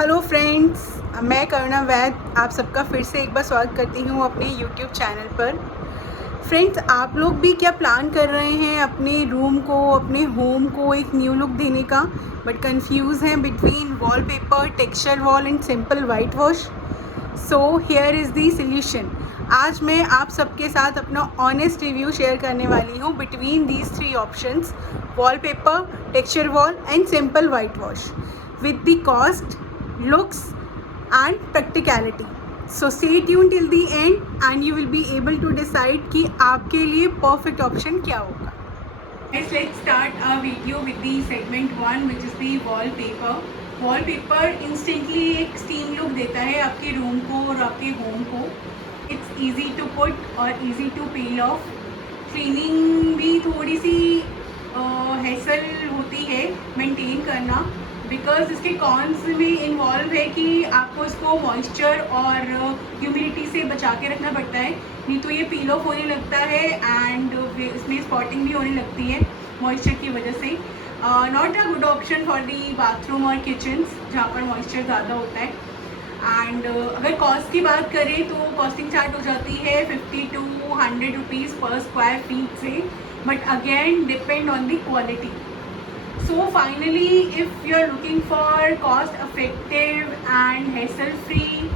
Hello friends, मैं करुणा वैद आप सबका फिर से एक बार स्वागत करती हूँ अपने यूट्यूब चैनल पर। फ्रेंड्स, आप लोग भी क्या प्लान कर रहे हैं अपने रूम को, अपने होम को एक न्यू लुक देने का, बट कंफ्यूज हैं between wallpaper, texture wall and simple white wash? So here is the solution. आज मैं आप सबके साथ अपना ऑनेस्ट रिव्यू शेयर करने वाली हूँ between these three options, wallpaper, texture wall and simple white wash, with the cost, looks and practicality. So stay tuned till the end and you will be able to decide कि आपके लिए perfect option क्या होगा. Let's start our video with the segment 1, which is the wallpaper. Wallpaper instantly एक steam look देता है आपके room को और आपके होम को. It's easy to put और easy to peel off. Cleaning भी थोड़ी सी हैसल होती है मेंटेन करना, बिकॉज इसके कॉन्स में इन्वॉल्व है कि आपको इसको मॉइस्चर और ह्यूमिडिटी से बचा के रखना पड़ता है, नहीं तो ये पील ऑफ होने लगता है एंड इसमें स्पॉटिंग भी होने लगती है मॉइस्चर की वजह से. Not a good option for the bathroom और किचन्स जहाँ पर मॉइस्चर ज़्यादा होता है. एंड अगर कॉस्ट की बात करें तो कॉस्टिंग स्टार्ट हो जाती है 50 to 100 रुपीज़ पर स्क्वायर फीट से, but again depend on the quality. So finally, if you are looking for cost effective and hassle free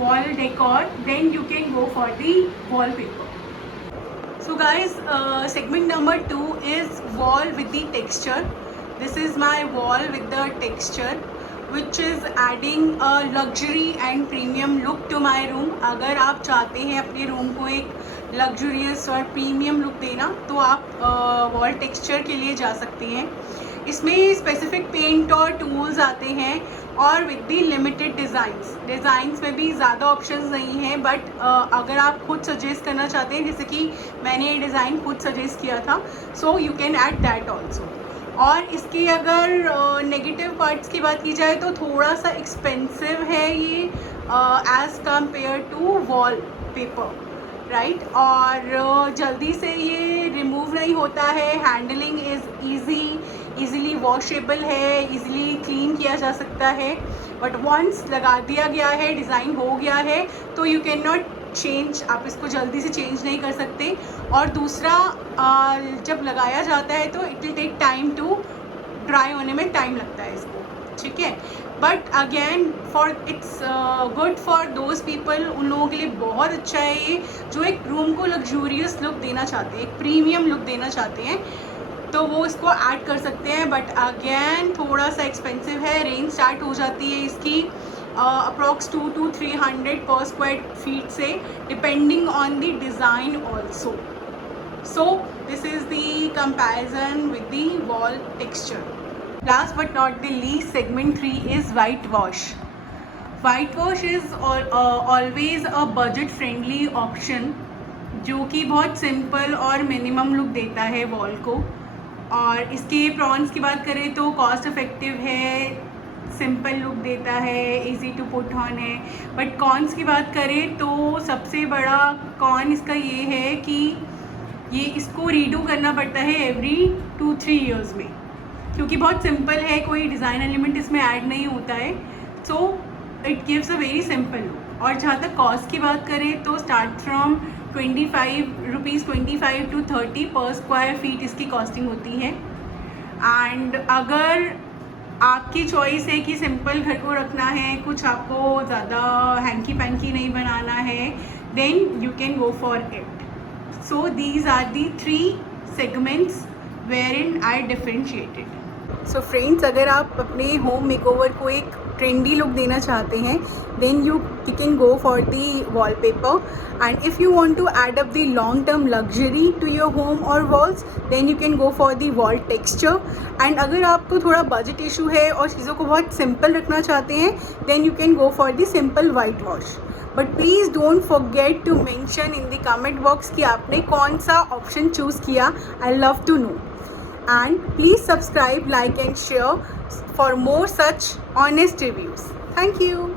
wall decor, then you can go for the wallpaper. So guys, segment number 2 is wall with the texture. This is my wall with the texture, which is adding a luxury and premium look to my room. अगर आप चाहते हैं अपने room को एक luxurious और premium look देना तो आप वॉल टेक्सचर के लिए जा सकते हैं. इसमें स्पेसिफिक पेंट और टूल्स आते हैं और विद दी लिमिटेड डिज़ाइंस में भी ज़्यादा ऑप्शंस नहीं हैं, बट अगर आप खुद सजेस्ट करना चाहते हैं, जैसे कि मैंने ये डिज़ाइन खुद सजेस्ट किया था, so you can add that also. और इसके अगर नेगेटिव पार्ट्स की बात की जाए तो थोड़ा सा एक्सपेंसिव है ये as compare to wallpaper, right. और जल्दी से ये रिमूव नहीं होता है. हैंडलिंग इज़ ईज़िली वॉशेबल है, ईज़िली क्लीन किया जा सकता है, बट वंस लगा दिया गया है, डिज़ाइन हो गया है, तो यू कैन नॉट चेंज. आप इसको जल्दी से चेंज नहीं कर सकते. और दूसरा, जब लगाया जाता है तो it will take time to dry होने में टाइम लगता है इसको, ठीक है. But again it's good for those people, उन लोगों के लिए बहुत अच्छा है ये जो एक रूम को लग्जूरियस लुक देना चाहते हैं, एक प्रीमियम लुक देना चाहते हैं, तो वो इसको ऐड कर सकते हैं. बट अगेन थोड़ा सा एक्सपेंसिव है. रेंज स्टार्ट हो जाती है इसकी अप्रॉक्स 200 to 300 पर स्क्वायर फीट से, depending on the design also. So this is the comparison with the wall texture. Last but not the least, segment 3 is white wash. White wash is always a budget friendly option जो कि बहुत simple और minimum look देता है wall को. और इसके prawns की बात करें तो कॉस्ट इफेक्टिव है, सिंपल लुक देता है, इजी टू पुट ऑन है. बट कॉन्स की बात करें तो सबसे बड़ा कॉन इसका ये है कि ये इसको रीडू करना पड़ता है एवरी 2-3 ईयर्स में, क्योंकि बहुत सिंपल है, कोई डिज़ाइन एलिमेंट इसमें ऐड नहीं होता है. So it gives a very simple look. और जहाँ तक कॉस्ट की बात करें तो स्टार्ट फ्रॉम 25 to 30 पर स्क्वायर फीट इसकी कॉस्टिंग होती है. एंड अगर आपकी चॉइस है कि सिंपल घर को रखना है, कुछ आपको ज़्यादा हैंकी पैंकी नहीं बनाना है, then you can go for it. So these are the 3 segments wherein I differentiated. So friends, अगर आप अपने होम मेकओवर को एक ट्रेंडी लुक देना चाहते हैं, then you can go for the wallpaper. And if you want to add up the long term luxury to your home or walls, then you can go for the wall texture. And अगर आपको थोड़ा budget issue है और चीज़ों को बहुत simple रखना चाहते हैं, then you can go for the simple white wash. But please don't forget to mention in the comment box कि आपने कौन सा ऑप्शन चूज़ किया. I love to know. And please subscribe, like and share for more such honest reviews. Thank you.